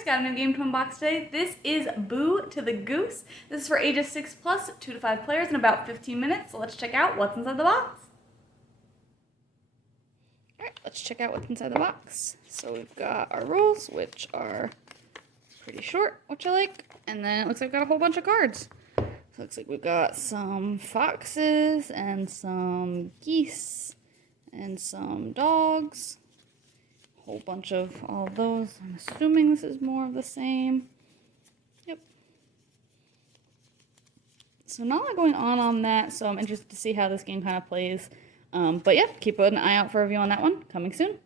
gamers, got a new game to unbox today. This is Boo to the Goose. This is for ages 6 plus, 2 to 5 players in about 15 minutes. So let's check out what's inside the box. Alright, let's check out what's inside the box. So we've got our rules, which are pretty short, which I like. And then it looks like we've got a whole bunch of cards. So it looks like we've got some foxes and some geese and some dogs. Whole bunch of all of those. I'm assuming this is more of the same. Yep. So not a lot going on that, so I'm interested to see how this game kind of plays. But yeah, keep an eye out for a review on that one. Coming soon.